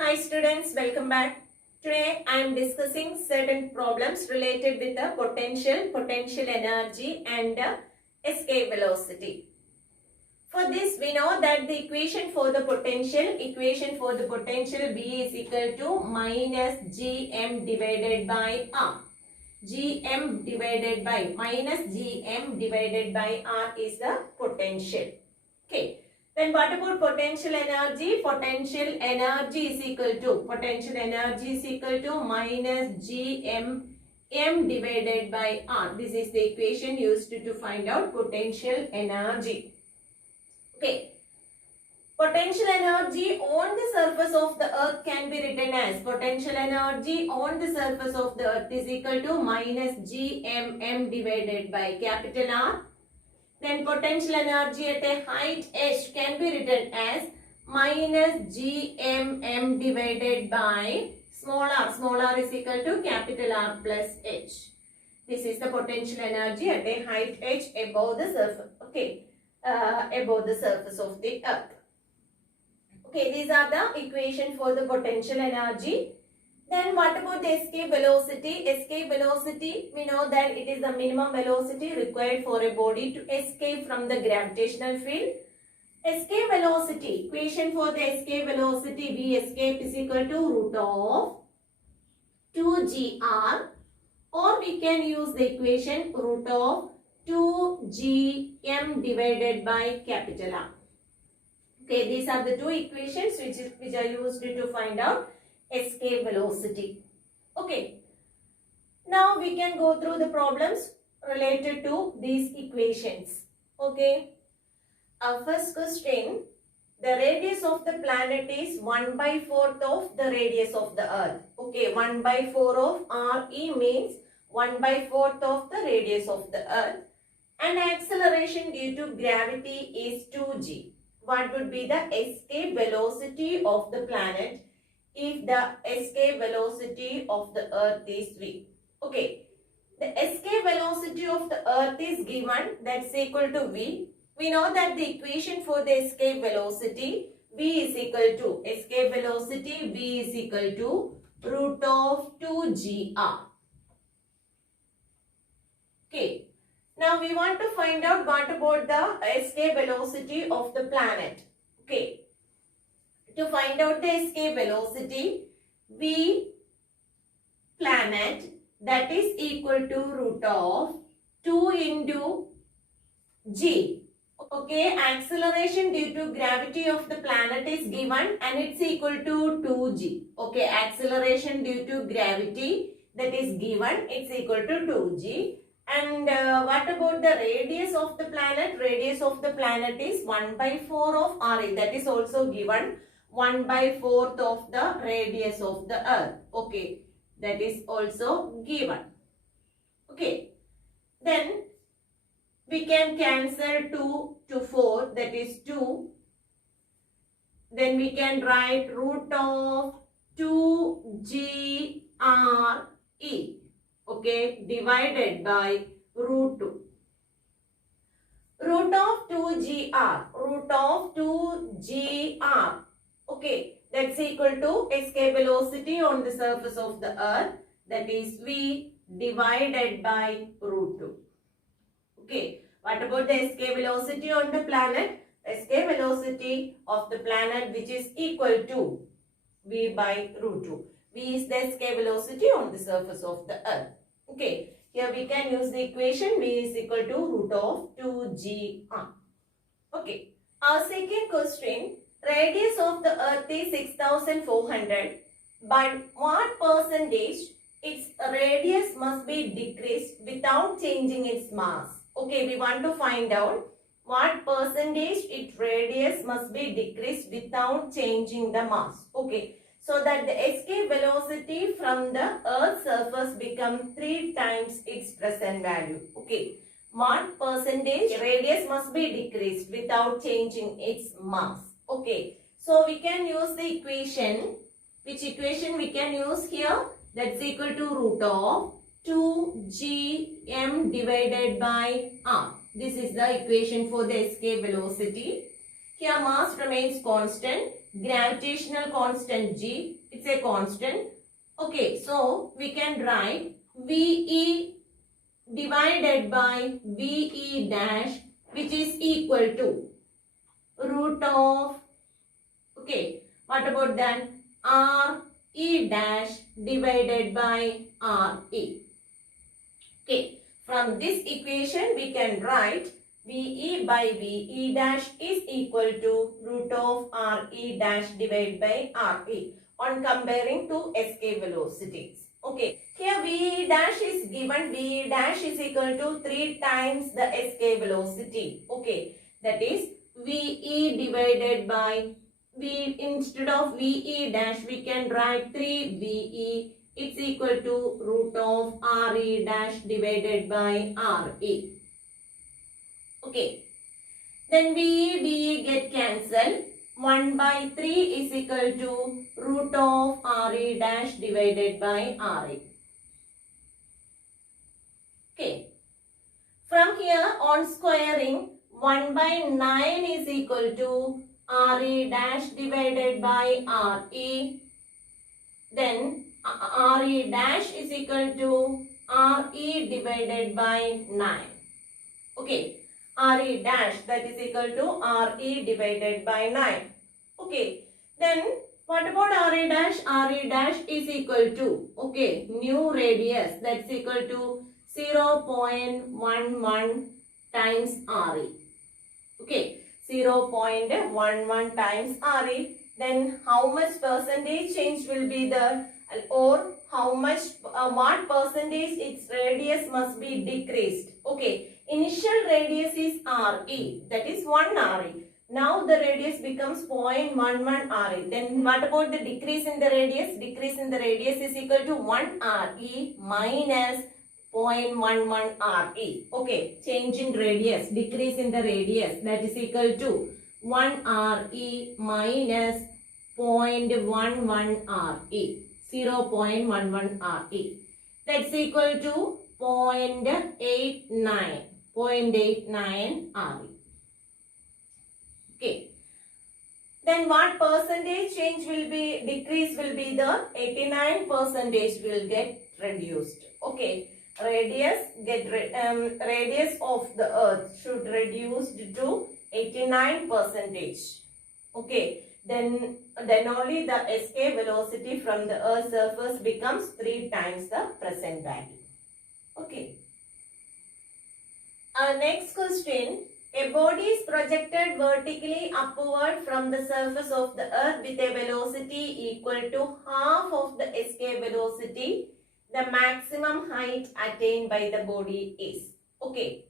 Hi students, welcome back. Today I am discussing certain problems related with the potential energy and escape velocity. For this we know that the equation for the potential V is equal to minus Gm divided by R. Gm divided by minus Gm divided by R is the potential. Okay. Then what about potential energy? Potential energy is equal to minus Gm m divided by R. This is the equation used to find out potential energy. Okay. Potential energy on the surface of the earth can be written as potential energy on the surface of the earth is equal to minus Gm m divided by capital R. Then potential energy at a height h can be written as minus Gmm divided by small r. Small r is equal to capital R plus h. This is the potential energy at a height h above the surface. Okay, above the surface of the earth. Okay, these are the equation for the potential energy. Then what about the escape velocity? Escape velocity, we know that it is the minimum velocity required for a body to escape from the gravitational field. Escape velocity, equation for the escape velocity, V escape is equal to root of 2gr, or we can use the equation root of 2gm divided by capital R. Okay, these are the two equations which are used to find out escape velocity. Okay, now we can go through the problems related to these equations. Okay, our first question, the radius of the planet is 1/4 of the radius of the earth. Okay, 1/4 of RE means 1/4 of the radius of the earth, and acceleration due to gravity is 2g. What would be the escape velocity of the planet if the escape velocity of the earth is v? Okay, the escape velocity of the earth is given, that's equal to v. We know that the equation for the escape velocity, v is equal to, escape velocity v is equal to root of 2gr. Okay, now we want to find out what about the escape velocity of the planet. Okay, to find out the escape velocity, V planet, that is equal to root of 2 into g. Okay, acceleration due to gravity of the planet is given and it's equal to 2g. Okay, acceleration due to gravity that is given, it's equal to 2g. And what about the radius of the planet? Radius of the planet is 1/4 of RE, that is also given. 1/4 of the radius of the earth. Okay, that is also given. Okay, then we can cancel 2 to 4, that is 2. Then we can write root of 2gre, okay, divided by root 2. Root of 2gr, okay, that's equal to escape velocity on the surface of the earth, that is v divided by root 2. Okay, what about the escape velocity on the planet? Escape velocity of the planet, which is equal to v by root 2. V is the escape velocity on the surface of the earth. Okay, here we can use the equation v is equal to root of 2gr. Okay, our second question, radius of the earth is 6,400. By what percentage its radius must be decreased without changing its mass? Okay, we want to find out what percentage its radius must be decreased without changing the mass. Okay, so that the escape velocity from the earth's surface becomes 3 times its present value. Okay, what percentage radius must be decreased without changing its mass? Okay, so we can use the equation. Which equation we can use here? That's equal to root of 2gm divided by r. This is the equation for the escape velocity. Here mass remains constant. Gravitational constant G, it's a constant. Okay, so we can write VE divided by VE dash, which is equal to root of, okay, what about that? RE dash divided by RE. Okay, from this equation we can write VE by VE dash is equal to root of RE dash divided by RE on comparing two escape velocities. Okay, here VE dash is given, VE dash is equal to 3 times the escape velocity. Okay, that is VE divided by V, instead of VE dash we can write 3 VE, it's equal to root of RE dash divided by RE. Okay, then VE get cancelled. 1 by 3 is equal to root of RE dash divided by RE. Okay, from here on squaring, 1 by 9 is equal to RE dash divided by RE. Then RE dash is equal to RE divided by 9. Okay, RE dash, that is equal to RE divided by 9. Okay, then what about RE dash? RE dash is equal to, okay, new radius, that's equal to 0.11 times RE. Okay, 0.11 times RE. Then how much percentage change will be there, or how much, what percentage its radius must be decreased. Okay, initial radius is RE, that is 1 RE. Now the radius becomes 0.11 RE. Then what about the decrease in the radius? Decrease in the radius is equal to 1 RE minus 0.11 RE. Okay, change in radius, decrease in the radius, that is equal to 1 RE minus 0.11 RE. 0.11 RE. That's equal to 0.89 RE. Okay. Then what percentage change will be, decrease will be the 89% will get reduced. Okay. Radius of the earth should reduce to 89%. Okay. Then only the escape velocity from the earth's surface becomes 3 times the present value. Okay. Next question. A body is projected vertically upward from the surface of the earth with a velocity equal to half of the escape velocity. The maximum height attained by the body is. Okay.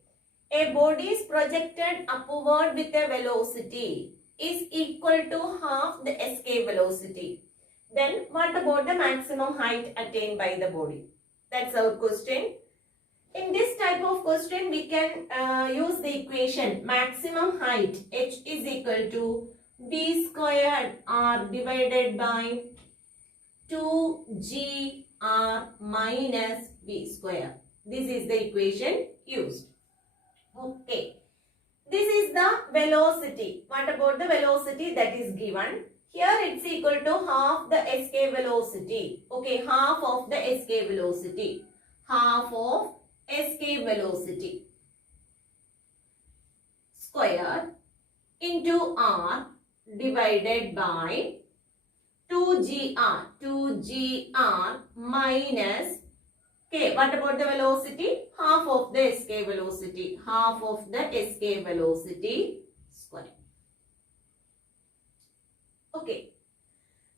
A body is projected upward with a velocity is equal to half the escape velocity. Then what about the maximum height attained by the body? That's our question. In this type of question, we can use the equation maximum height h is equal to v squared r divided by 2gr minus v square. This is the equation used. Okay. This is the velocity. What about the velocity that is given? Here it's equal to half the escape velocity. Okay, half of the escape velocity. Half of escape velocity square into r divided by 2gr minus, okay, what about the velocity? Half of the escape velocity. Half of the escape velocity square. Okay.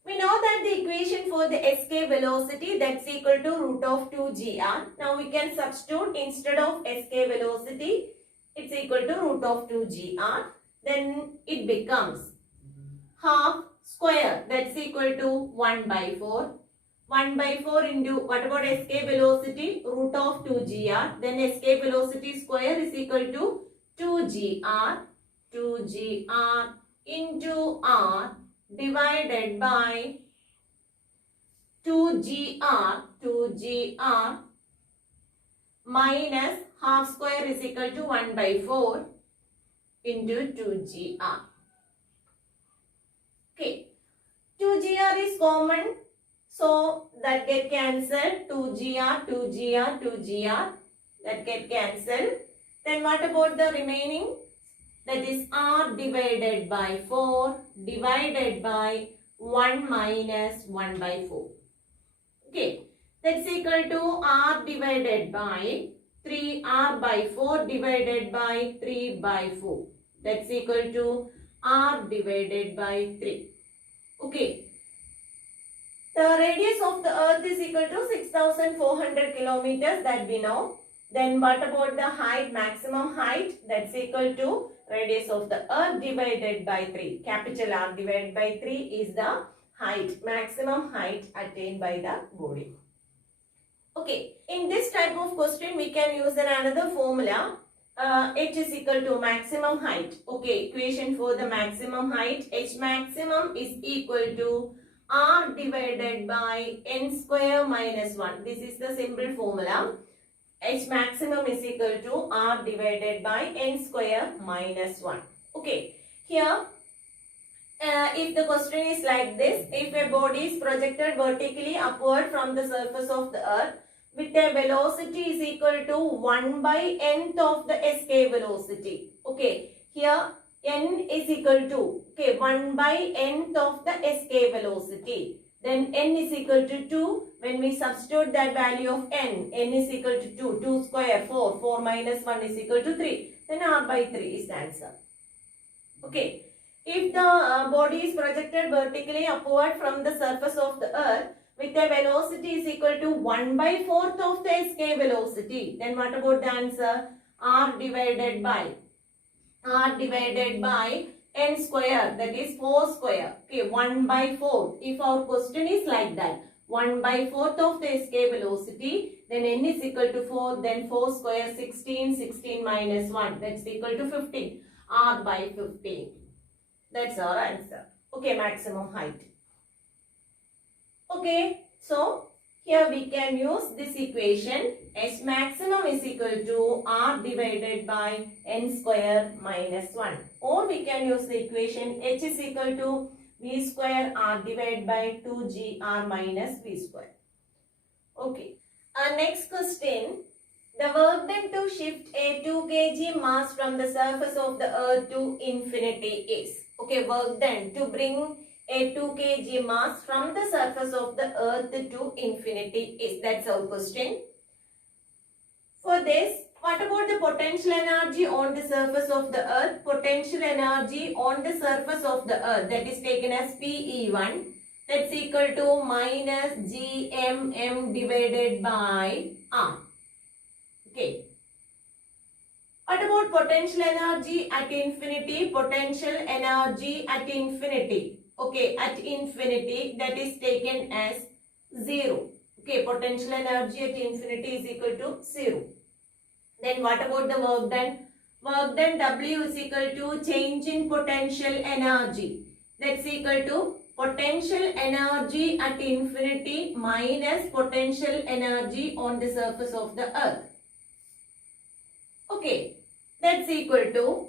We know that the equation for the escape velocity, that's equal to root of 2gr. Now we can substitute, instead of escape velocity, it's equal to root of 2gr. Then it becomes half square, that's equal to 1 by 4. 1 by 4 into, what about escape velocity? Root of 2gr. Then escape velocity square is equal to 2gr into r divided by 2gr minus half square is equal to 1 by 4 into 2gr. Okay, 2gr is common, so that get cancelled. 2gr, 2gr, 2gr, that get cancelled. Then what about the remaining? That is r divided by 4 divided by 1 minus 1 by 4. Okay, that's equal to r divided by 3r by 4 divided by 3 by 4. That's equal to r divided by 3. Okay. The radius of the earth is equal to 6,400 kilometers, that we know. Then what about the height, maximum height? That's equal to radius of the earth divided by 3. Capital R divided by 3 is the height, maximum height attained by the body. Okay, in this type of question we can use another formula. H is equal to maximum height. Okay, equation for the maximum height. H maximum is equal to R divided by n square minus 1. This is the simple formula. H maximum is equal to R divided by n square minus 1. Okay, here if the question is like this, if a body is projected vertically upward from the surface of the earth with a velocity is equal to 1 by nth of the escape velocity. Okay, here n is equal to 1 by nth of the escape velocity. Then n is equal to 2. When we substitute that value of n is equal to 2. 2 square 4. 4 minus 1 is equal to 3. Then r by 3 is the answer. Okay. If the body is projected vertically upward from the surface of the earth with a velocity is equal to 1 by 4th of the escape velocity, then what about the answer? R divided by n square, that is 4 square. Okay, 1 by 4. If our question is like that, 1 by 4th of the escape velocity, then n is equal to 4, then 4 square 16, 16 minus 1, that's equal to 15. R by 15. That's our answer. Okay, maximum height. Okay, so here we can use this equation. H maximum is equal to R divided by n square minus 1. Or we can use the equation H is equal to V square R divided by 2GR minus V square. Okay, our next question. The work done to shift a 2 kg mass from the surface of the earth to infinity is. Okay, work done to bring a 2 kg mass from the surface of the earth to infinity is. That's our question. For this, what about the potential energy on the surface of the earth? Potential energy on the surface of the earth, that is taken as PE1. That's equal to minus GMM divided by R. Okay. What about potential energy at infinity? Potential energy at infinity. Okay, at infinity, that is taken as 0. Okay, potential energy at infinity is equal to 0. Then what about the work done? Work done W is equal to change in potential energy. That's equal to potential energy at infinity minus potential energy on the surface of the earth. Okay, that's equal to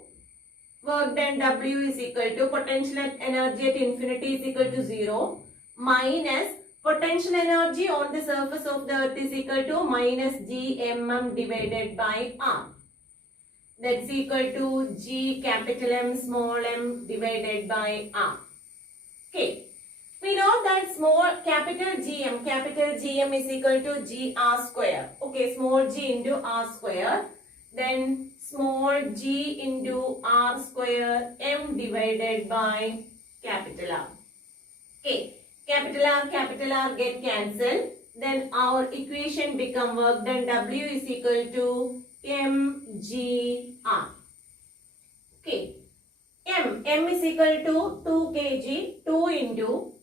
work done W is equal to potential energy at infinity is equal to 0 minus potential energy on the surface of the earth is equal to minus GMM divided by R. That's equal to G capital M small m divided by R. Okay. We know that small capital GM is equal to GR square. Okay, small g into R square. Then small g into R square m divided by capital R. Okay, capital R get cancelled. Then our equation become work done W is equal to mgr. Okay, m is equal to 2 kg, 2 into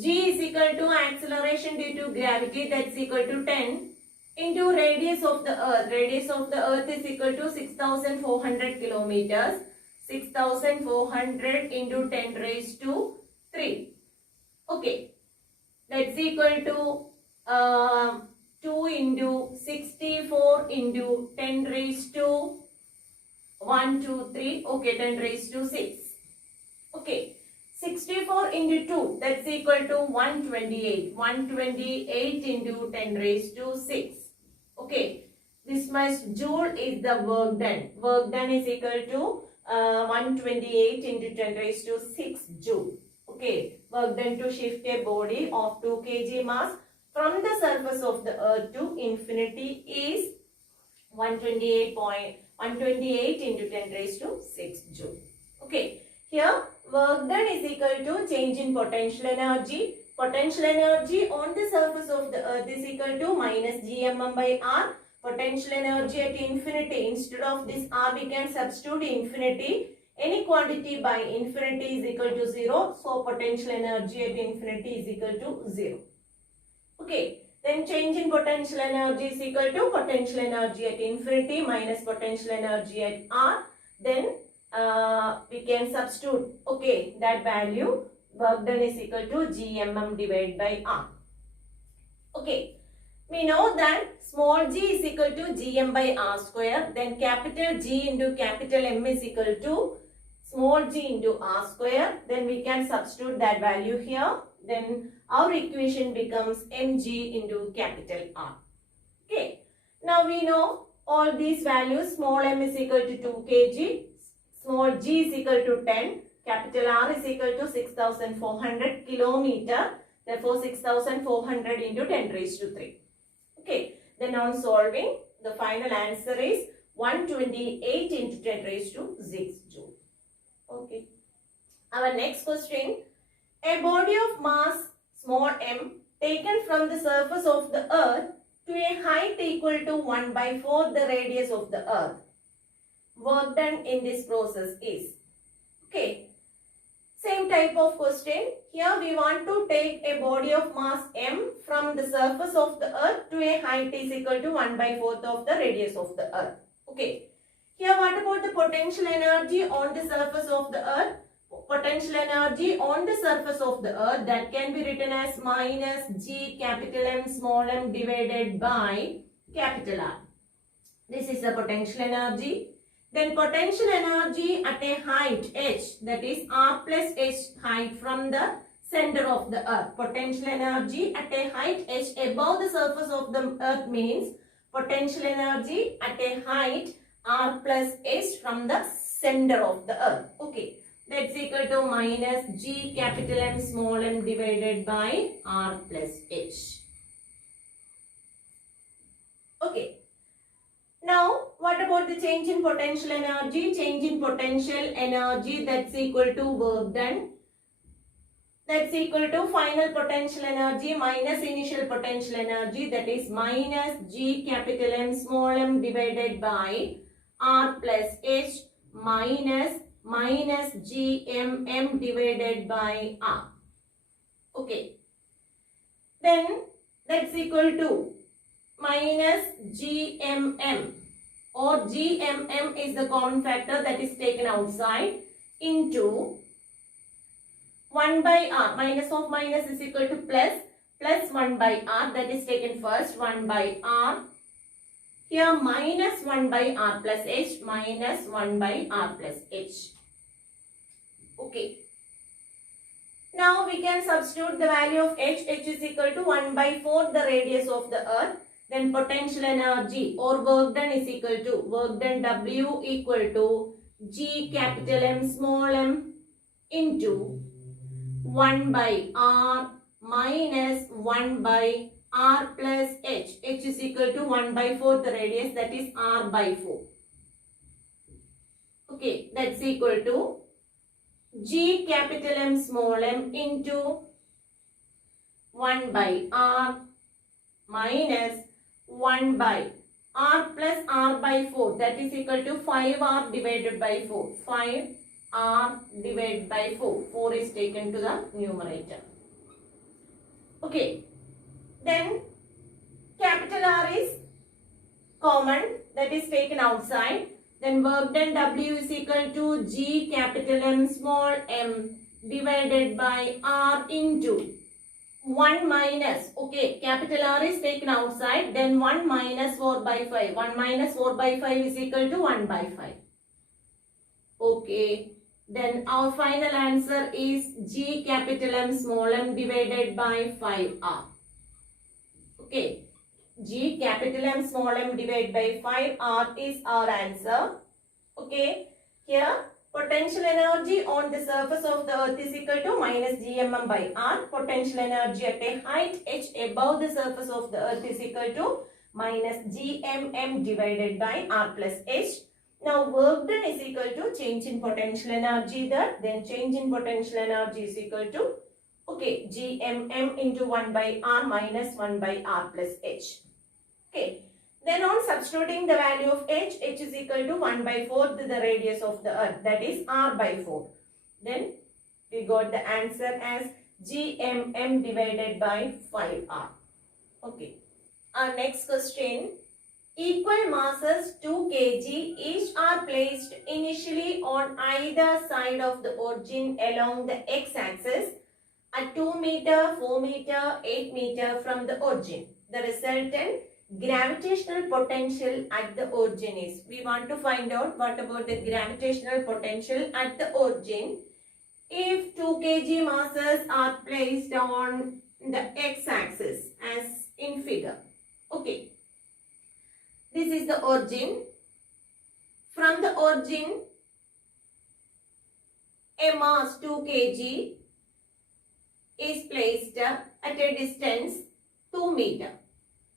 g is equal to acceleration due to gravity, that's equal to 10 into radius of the earth. Radius of the earth is equal to 6,400 kilometers. 6,400 into 10 raised to 3. Okay, that's equal to 2 into 64 into 10 raised to 1, 2, 3. Okay, 10 raised to 6. Okay, 64 into 2, that's equal to 128. 128 into 10 raised to 6. Okay, this much joule is the work done. Work done is equal to 128 into 10 raised to 6 joule. Okay, work done to shift a body of 2 kg mass from the surface of the earth to infinity is 128 into 10 raised to 6 joule. Okay, here work done is equal to change in potential energy. Potential energy on the surface of the earth is equal to minus gmm by r. Potential energy at infinity, instead of this r we can substitute infinity. Any quantity by infinity is equal to 0. So potential energy at infinity is equal to 0. Okay, then change in potential energy is equal to potential energy at infinity minus potential energy at r. Then we can substitute, okay, that value. Work done is equal to gmm divided by r. Okay, we know that small g is equal to gm by r square. Then capital G into capital M is equal to small g into r square. Then we can substitute that value here. Then our equation becomes mg into capital R. Okay, now we know all these values. Small m is equal to 2 kg. Small g is equal to 10. Capital R is equal to 6,400 kilometer. Therefore, 6,400 into 10 raised to 3. Okay. Then on solving, the final answer is 128 into 10 raised to 6 joule. Okay. Our next question. A body of mass small m taken from the surface of the earth to a height equal to 1 by 4 the radius of the earth. Work done in this process is. Okay. Same type of question. Here we want to take a body of mass m from the surface of the earth to a height is equal to 1 by 4th of the radius of the earth. Okay. Here what about the potential energy on the surface of the earth? Potential energy on the surface of the earth, that can be written as minus g capital M small m divided by capital R. This is the potential energy. Then potential energy at a height h, that is r plus h height from the center of the earth. Potential energy at a height h above the surface of the earth means potential energy at a height r plus h from the center of the earth. Okay, that's equal to minus g capital M small m divided by r plus h. Okay. Now, what about the change in potential energy? Change in potential energy, that's equal to work done. That's equal to final potential energy minus initial potential energy, that is minus g capital M small m divided by r plus h minus g m divided by r. Okay. Then that's equal to minus GMM, or GMM is the common factor that is taken outside, into 1 by r. Minus of minus is equal to plus 1 by r, that is taken first, 1 by r. Here minus 1 by r plus h minus 1 by r plus h. Okay. Now we can substitute the value of h. H is equal to 1 by 4 the radius of the earth. Then potential energy or work done is equal to work done W equal to G capital M small m into 1 by R minus 1 by R plus H. H is equal to 1 by 4 the radius, that is R by 4. Okay, that's equal to G capital M small m into 1 by R minus 1 by r plus r by 4, that is equal to 5r divided by 4. 5r divided by 4. 4 is taken to the numerator. Okay. Then capital R is common, that is taken outside. Then work done W is equal to G capital M small m divided by r into 1 minus, okay, capital R is taken outside, then 1 minus 4 by 5. 1 minus 4 by 5 is equal to 1 by 5. Okay, Then our final answer is G capital M small m divided by 5R. Okay. G capital M small m divided by 5R is our answer. Okay. Here potential energy on the surface of the earth is equal to minus gmm by r. Potential energy at a height h above the surface of the earth is equal to minus gmm divided by r plus h. Now work done is equal to change in potential energy there. Then change in potential energy is equal to, okay, gmm into 1 by r minus 1 by r plus h. Okay. Then on substituting the value of h is equal to 1 by 4 the radius of the earth, that is r by 4. Then we got the answer as gmm divided by 5r. Okay. Our next question. Equal masses 2 kg each are placed initially on either side of the origin along the x-axis at 2 meter, 4 meter, 8 meter from the origin. The resultant gravitational potential at the origin is. We want to find out what about the gravitational potential at the origin. If 2 kg masses are placed on the x-axis as in figure. Okay. This is the origin. From the origin, a mass 2 kg is placed at a distance 2 meter.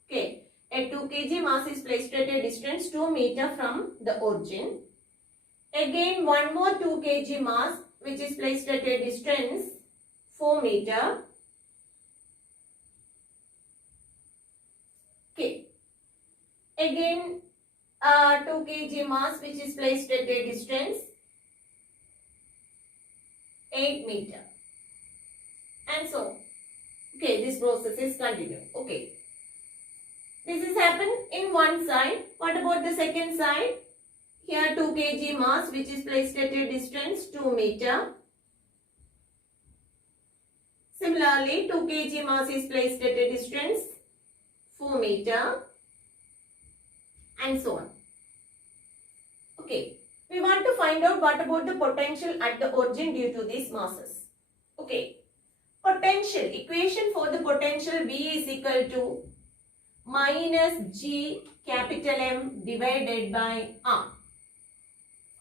Okay. A 2 kg mass is placed at a distance 2 meter from the origin. Again, one more 2 kg mass which is placed at a distance 4 meter. Okay. Again, 2 kg mass which is placed at a distance 8 meter. And so, okay, this process is continued. Okay. This has happened in one side. What about the second side? Here 2 kg mass which is placed at a distance 2 meter. Similarly, 2 kg mass is placed at a distance 4 meter. And so on. Okay. We want to find out what about the potential at the origin due to these masses. Okay. Potential. Equation for the potential V is equal to minus G capital M divided by R.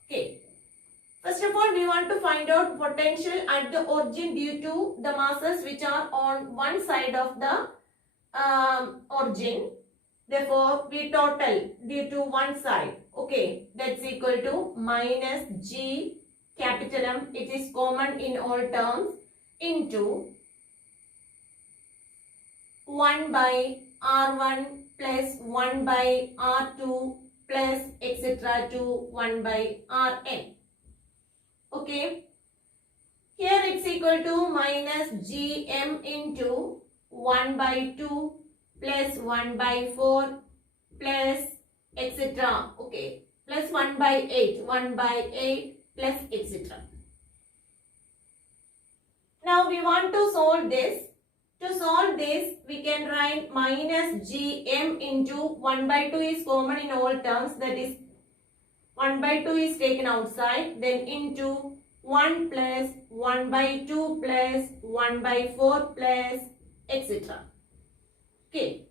Okay. First of all, we want to find out potential at the origin due to the masses which are on one side of the origin. Therefore, we total due to one side. Okay, that's equal to minus G capital M. It is common in all terms into 1 by R1 plus 1 by R2 plus etc. to 1 by Rn. Okay. Here it's equal to minus Gm into 1 by 2 plus 1 by 4 plus etc. Okay. Plus 1 by 8. 1 by 8 plus etc. Now we want to solve this. To solve this, we can write minus Gm into 1 by 2 is common in all terms. That is 1 by 2 is taken outside. Then into 1 plus 1 by 2 plus 1 by 4 plus etc. Okay.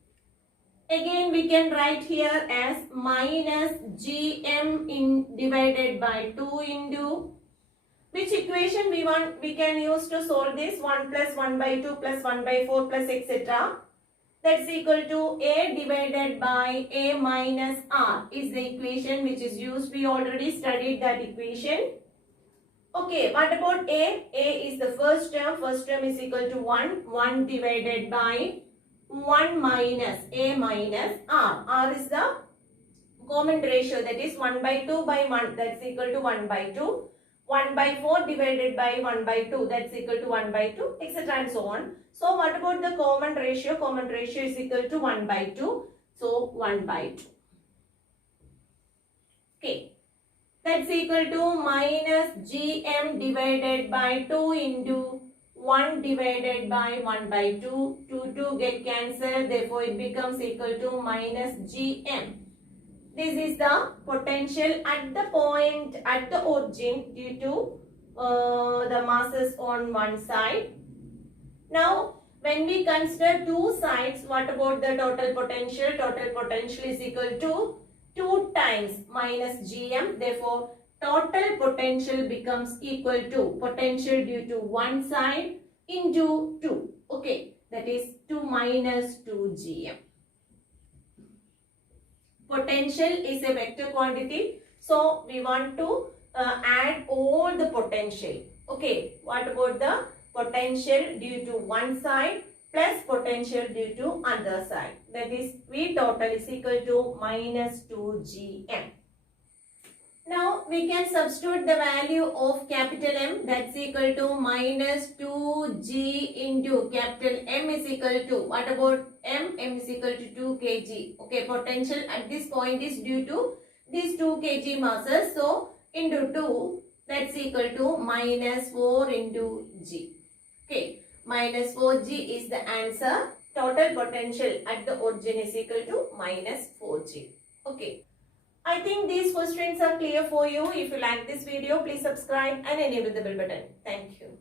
Again we can write here as minus Gm in divided by 2 into which equation we can use to solve this 1 plus 1 by 2 plus 1 by 4 plus etc. That's equal to A divided by A minus R is the equation which is used. We already studied that equation. Okay, what about A? A is the first term. First term is equal to 1. 1 divided by 1 minus A minus R. R is the common ratio, that is 1 by 2 by 1, that's equal to 1 by 2. 1 by 4 divided by 1 by 2, that's equal to 1 by 2, etc. and so on. So what about the common ratio? Common ratio is equal to 1 by 2. So 1 by 2. Okay. That's equal to minus Gm divided by 2 into 1 divided by 1 by 2. 2 get cancelled. Therefore, it becomes equal to minus Gm. This is the potential at the point at the origin due to the masses on one side. Now, when we consider two sides, what about the total potential? Total potential is equal to 2 times minus gm. Therefore, total potential becomes equal to potential due to one side into 2. Okay, that is 2 minus 2 gm. Potential is a vector quantity. So, we want to add all the potential. Okay, what about the potential due to one side plus potential due to other side? That is V total is equal to minus 2 gm. Now we can substitute the value of capital M, that's equal to minus 2g into capital M is equal to, what about M? M is equal to 2 kg. Okay, potential at this point is due to these 2 kg masses. So into 2, that's equal to minus 4 into g. Okay, minus 4g is the answer. Total potential at the origin is equal to minus 4g. Okay. I think these questions are clear for you. If you like this video, please subscribe and enable the bell button. Thank you.